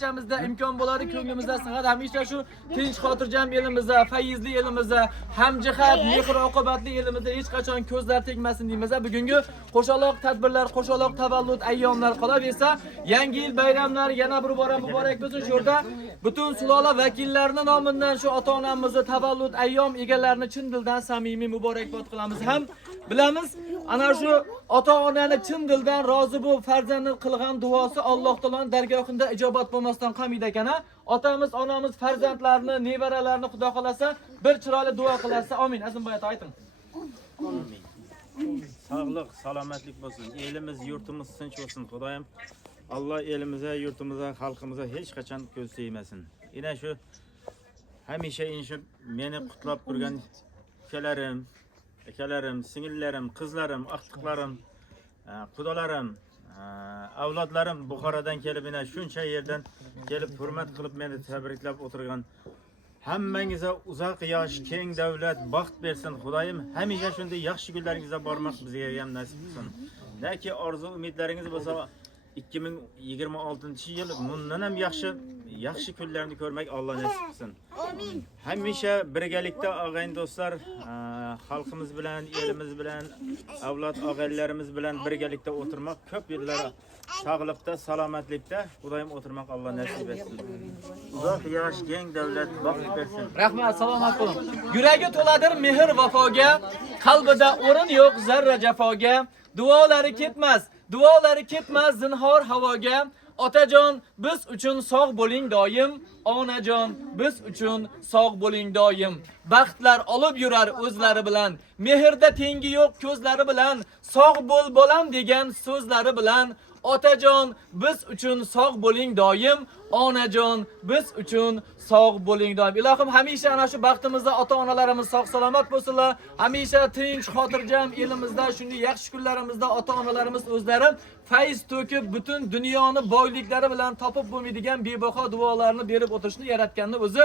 Bizda imkon bo'ladi, ko'nglimizda sig'adi. Hamisha shu tinch xotirjam elimizda, fayizli elimizda, hamjihat, mehr-oqibatli elimizda hech qachon ko'zlar tegmasin deymiz. Bugungi qo'shaloq tadbirlar, qo'shaloq tavallud ayyomlar qolaversa, yangi yil bayramlari yana bir bora muborak bo'lsin. Shu yerda butun sulola vakillarining nomidan shu ota-onamizni tavallud ayyom egalarini chin dildan samimiy muborakbod qilamiz. Ham bilamiz, ana shu ota-onani chin dildan rozi bo'lib farzandni qilgan duosi Alloh taoloning dargohida ijobat bo'lmasdan qolmaydi ekan. Otamiz, onamiz farzandlarini, nevaralarini Xudo xolasa bir chiroyli duo qilarsa, amin. Azimboyat ayting. Amin. Sog'lik, salomatlik bo'lsin. Elimiz, yurtimiz tinch bo'lsin. Xudoyim Alloh elimize, yurtimize, xalqimize hech qachon ko'z tegmasin. Yine shu hamisha shu meni qutlab turgan akalarim, singillarim, qizlarim, aqtiqlarim, qudalarim, avlodlarim Buxorodan kelib yine shuncha yerdan kelib hurmat qilib meni tabriklab o'tirgan hammangizga uzoq yosh, keng davlat, baxt bersin. Xudoyim hamisha shunday yaxshi kunlaringizda bormoq bizga ham nasib qilsin. Naki orzu umidlaringiz bo'lsa 2026 yıl bundan ham yaxshi kunlarni ko'rmak Alloh nasib qilsin. Amin. Hamisha birgalikda og'ayn do'stlar, xalqimiz bilan, elimiz bilan, avlod og'aylarimiz bilan birgalikda o'tirmoq, ko'p yillar sog'likda, salomatlikda Xudoyim o'tirmoq Alloh nasib etsin. Uzoq yosh, keng davlat baxt bersin. Rahmat, salomat bo'ling. Yuragi to'ladir mehr vafoga, qalbida o'rin yo'q zarra jafoga. Duolari ketmas zinhor havoga. Otajon biz uchun sog' bo'ling doim, onajon biz uchun sog' bo'ling doim. Baxtlar olib yurar o'zlari bilan, mehrda tengi yo'q ko'zlari bilan, sog' bo'l bolam degan so'zlari bilan. Otajon biz uchun sog' bo'ling doim, onajon biz uchun sog' bo'ling doim. Ilohim hamisha ana shu baxtimizda ota-onalarimiz sog' salomat bo'lsinlar. Hamisha tinch, xotirjam elimizda shunday yaxshi kunlarimizda ota-onalarimiz o'zlari fayz to'kib butun dunyoni boyliklari bilan topib bo'lmaydigan bebaho duolarni berib o'tirishni yaratganni o'zi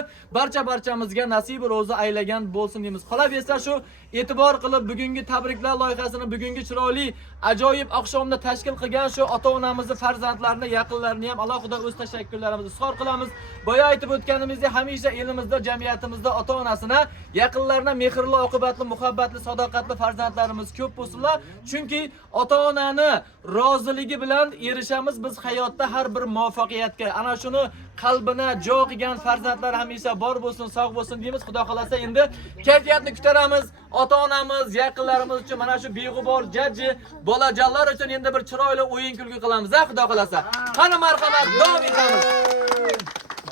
barchamizga nasib ro'zi aylagan bo'lsin deymiz. Qolaversa shu e'tibor qilib bugungi tabriklar loyihasini bugungi chiroyli ajoyib oqshomda tashkil qilgan shu ota-onamizni, farzandlarini, yaqinlarini ham alohida o'z tashakkurlarimizni izhor qilamiz. Boya aytib o'tganimizdek, hamisha elimizda, jamiyatimizda ota-onasini, yaqinlarına mehrli, oqibatli, muhabbatli, sadoqatli farzandlarimiz ko'p bo'lsinlar. Chunki ota-onani roziligi bilan erishamiz biz hayotda har bir muvaffaqiyatga. Ana shuni qalbina jo qilgan farzandlar hamisha bor bo'lsin, sog' bo'lsin deymiz. Xudo xolasa endi kayfiyatni kutaramiz. Ota-onamiz, yaqinlarimiz uchun mana shu beg'ubor jajji bolajonlar uchun endi bir chiroyli o'yin kulgi qilamiz. Xudo xolasa. Qani marhamat, davom etamiz.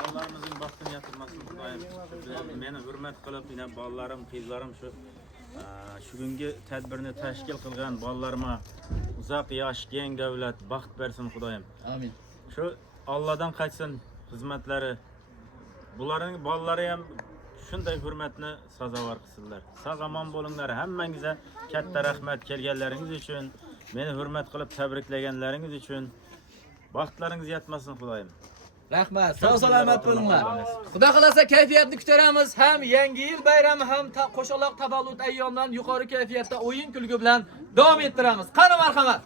Allah'ımızın baxtini yatırmasın Xudoyim. Meni hurmat qilib, yine bolalarim, qizlarim shu kungi tadbirni tashkil qilgan bolalarimga uzoq yosh, keng davlat baxt bersin Xudoyim. Amin. Shu Allohdan qaytsin xizmatlari. Bularning bolalari ham shunday hurmatni sazovor qilsinlar. Sog' omon bo'linglar. Hammangizga katta rahmat kelganlaringiz uchun, meni hurmat qilib tabriklaganlaringiz uchun. Baxtlaringiz yetmasin Xudoyim. Rahmat, sog' salomat bo'linglar. Xudo xolasa kayfiyatni kutaramiz. Ham yangi yil bayrami ham qo'shaloq tavallud ayyomlaridan yuqori kayfiyatda o'yin kulgi bilan davom ettiramiz. Qani marhamat.